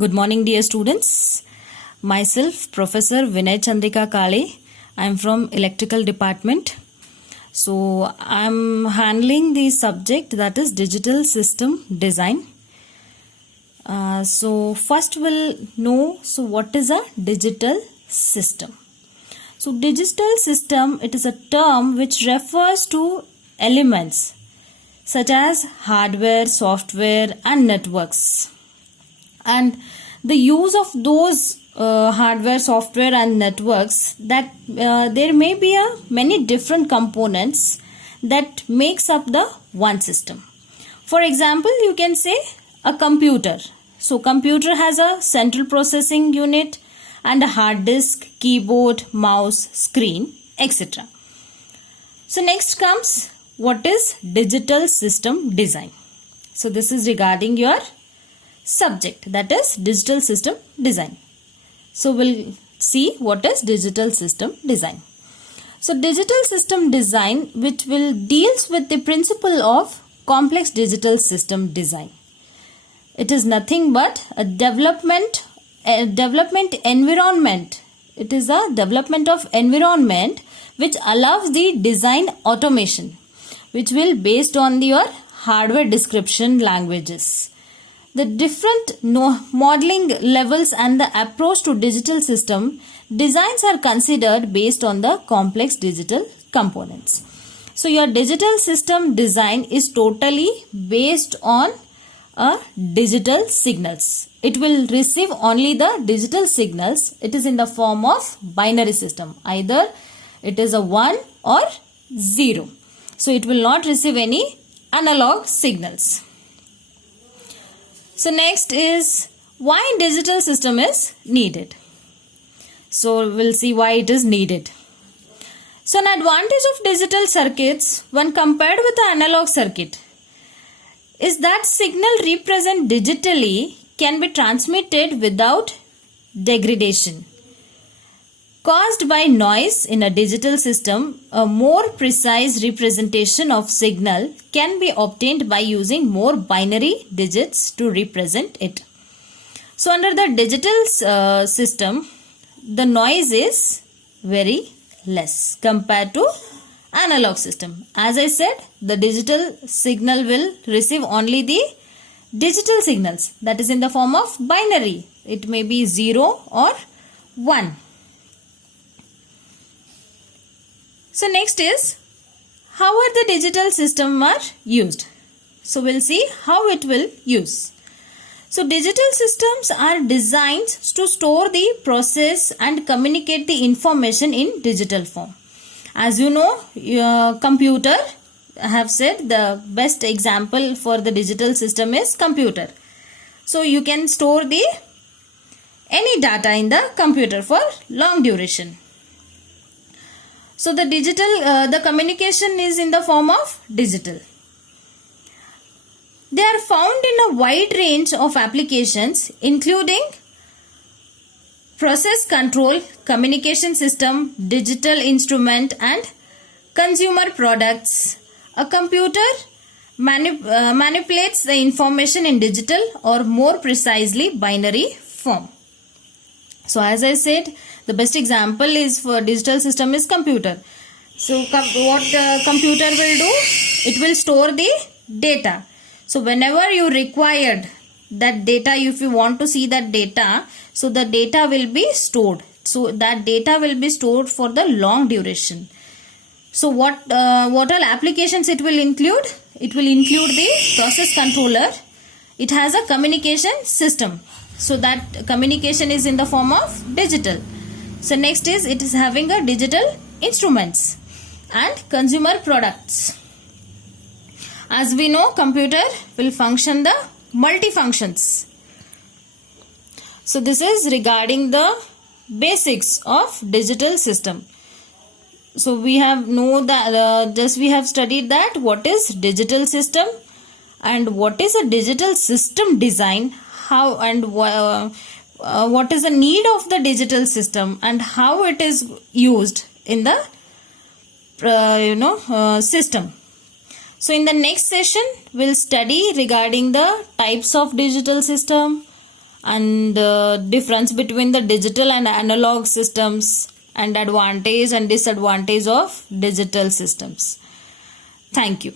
Good morning, dear students. Myself, Professor Vinay Chandrika Kale. I am from Electrical Department. So, I am handling the subject that is Digital System Design. First we'll know, what is a digital system? So, digital system, it is a term which refers to elements such as hardware, software and networks. And the use of those hardware, software and networks, that there may be many different components that makes up the one system. For example, you can say a computer. So computer has a central processing unit and a hard disk, keyboard, mouse, screen, etc. So next comes what is digital system design. So this is regarding your subject, that is digital system design. So we'll see what is digital system design. So digital system design, which will deals with the principle of complex digital system design. It is nothing but a development environment. It is a development of environment which allows the design automation, which will based on your hardware description languages. The different modeling levels and the approach to digital system designs are considered based on the complex digital components. So your digital system design is totally based on digital signals. It will receive only the digital signals. It is in the form of binary system. Either it is a 1 or 0. So it will not receive any analog signals. So next is why digital system is needed. So we'll see why it is needed. So an advantage of digital circuits when compared with the analog circuit is that signal represent digitally can be transmitted without degradation. Caused by noise in a digital system, a more precise representation of signal can be obtained by using more binary digits to represent it. So under the digital system, the noise is very less compared to analog system. As I said, the digital signal will receive only the digital signals, that is in the form of binary. It may be 0 or 1. So next is how are the digital system are used. So we'll see how it will use. So digital systems are designed to store the process and communicate the information in digital form. As you know, your computer, I have said the best example for the digital system is computer. So you can store any data in the computer for long duration. So the the communication is in the form of digital. They are found in a wide range of applications including process control, communication system, digital instrument and consumer products. A computer manipulates the information in digital or more precisely binary form. So as I said, the best example is for digital system is computer. So what the computer will do? It will store the data. So whenever you required that data, if you want to see that data, so the data will be stored. So that data will be stored for the long duration. So what all applications it will include? It will include the process controller. It has a communication system. So that communication is in the form of digital. So next is it is having a digital instruments and consumer products. As we know, computer will function the multifunctions. So this is regarding the basics of digital system. So we have we have studied that what is digital system and what is a digital system design, how and what is the need of the digital system and how it is used in the system. So in the next session we'll study regarding the types of digital system and the difference between the digital and analog systems and advantage and disadvantage of digital systems. Thank you.